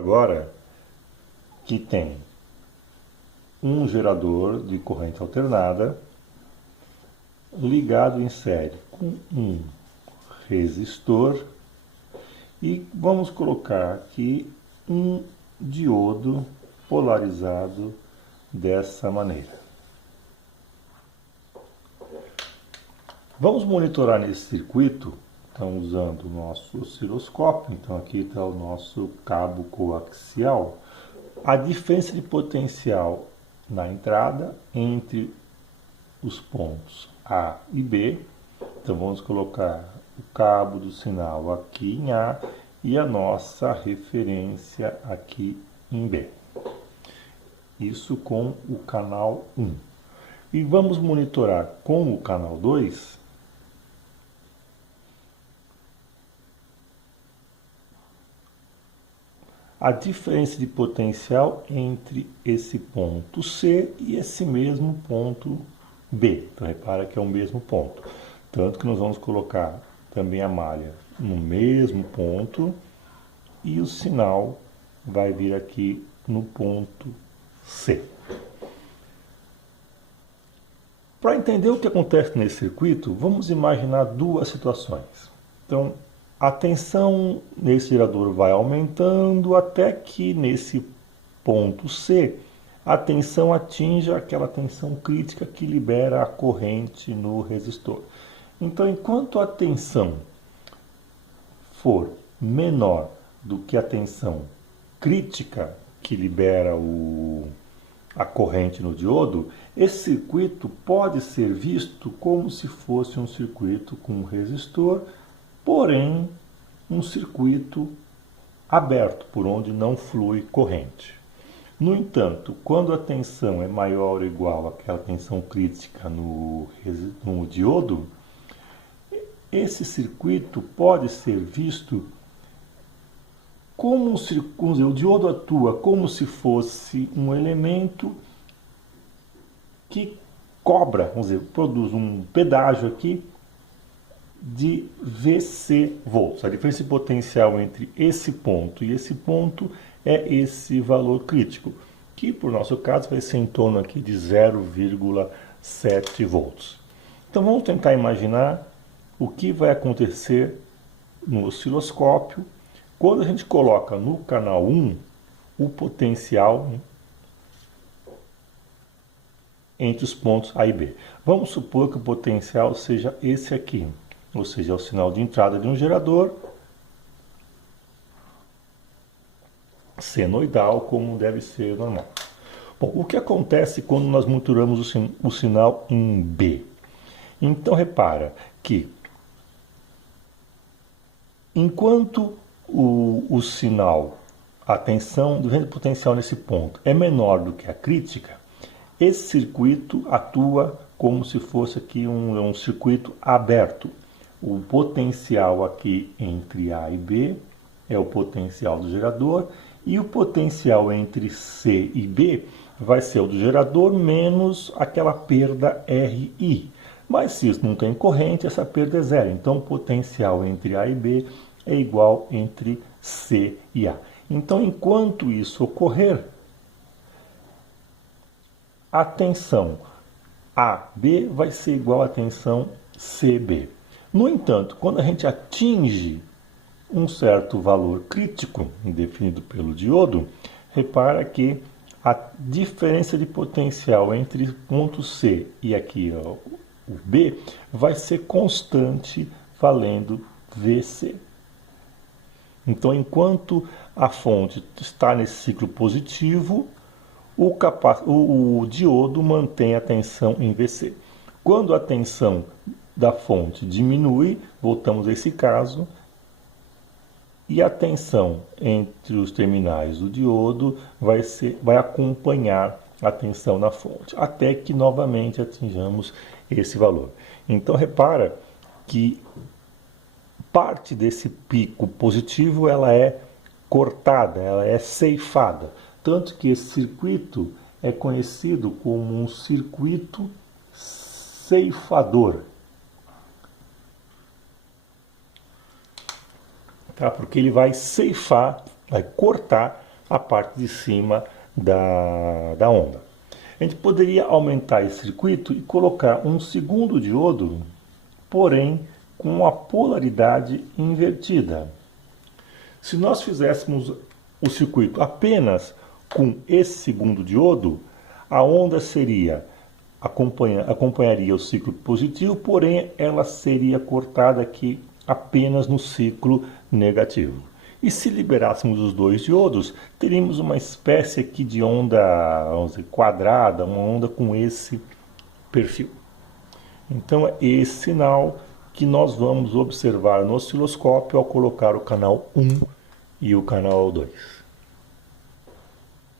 Agora que tem um gerador de corrente alternada ligado em série com um resistor e vamos colocar aqui um diodo polarizado dessa maneira. Vamos monitorar nesse circuito, então usando o nosso osciloscópio, então aqui está o nosso cabo coaxial, a diferença de potencial na entrada entre os pontos A e B. Então vamos colocar o cabo do sinal aqui em A e a nossa referência aqui em B. Isso com o canal 1. E vamos monitorar com o canal 2 a diferença de potencial entre esse ponto C e esse mesmo ponto B. Então repara que é o mesmo ponto. Tanto que nós vamos colocar também a malha no mesmo ponto e o sinal vai vir aqui no ponto C. Para entender o que acontece nesse circuito, vamos imaginar duas situações. Então, a tensão nesse gerador vai aumentando até que nesse ponto C a tensão atinja aquela tensão crítica que libera a corrente no resistor. Então, enquanto a tensão for menor do que a tensão crítica que libera a corrente no diodo, esse circuito pode ser visto como se fosse um circuito com um resistor, porém um circuito aberto, por onde não flui corrente. No entanto, quando a tensão é maior ou igual àquela tensão crítica no diodo, esse circuito pode ser visto como o diodo atua como se fosse um elemento que cobra, vamos dizer, produz um pedágio aqui de VC volts. A diferença de potencial entre esse ponto e esse ponto é esse valor crítico, que por nosso caso vai ser em torno aqui de 0,7 volts. Então vamos tentar imaginar o que vai acontecer no osciloscópio quando a gente coloca no canal 1 o potencial entre os pontos A e B. Vamos supor que o potencial seja esse aqui, ou seja, é o sinal de entrada de um gerador senoidal, como deve ser normal. Bom, o que acontece quando nós monitoramos o sinal em B? Então, repara que enquanto o sinal, a tensão do potencial nesse ponto é menor do que a crítica, esse circuito atua como se fosse aqui um circuito aberto. O potencial aqui entre A e B é o potencial do gerador e o potencial entre C e B vai ser o do gerador menos aquela perda RI. Mas se isso não tem corrente, essa perda é zero. Então o potencial entre A e B é igual entre C e A. Então enquanto isso ocorrer, a tensão AB vai ser igual à tensão CB. No entanto, quando a gente atinge um certo valor crítico, definido pelo diodo, repara que a diferença de potencial entre o ponto C e aqui ó, o B vai ser constante valendo VC. Então, enquanto a fonte está nesse ciclo positivo, o diodo mantém a tensão em VC. Quando a tensão da fonte diminui, voltamos a esse caso, e a tensão entre os terminais do diodo vai acompanhar a tensão na fonte, até que novamente atinjamos esse valor. Então repara que parte desse pico positivo ela é cortada, ela é ceifada. Tanto que esse circuito é conhecido como um circuito ceifador. Tá? Porque ele vai ceifar, vai cortar a parte de cima da onda. A gente poderia aumentar esse circuito e colocar um segundo diodo, porém com a polaridade invertida. Se nós fizéssemos o circuito apenas com esse segundo diodo, a onda acompanharia o ciclo positivo, porém ela seria cortada aqui apenas no ciclo negativo. E se liberássemos os dois diodos, teríamos uma espécie aqui de onda, vamos dizer, quadrada, uma onda com esse perfil. Então é esse sinal que nós vamos observar no osciloscópio ao colocar o canal 1 e o canal 2.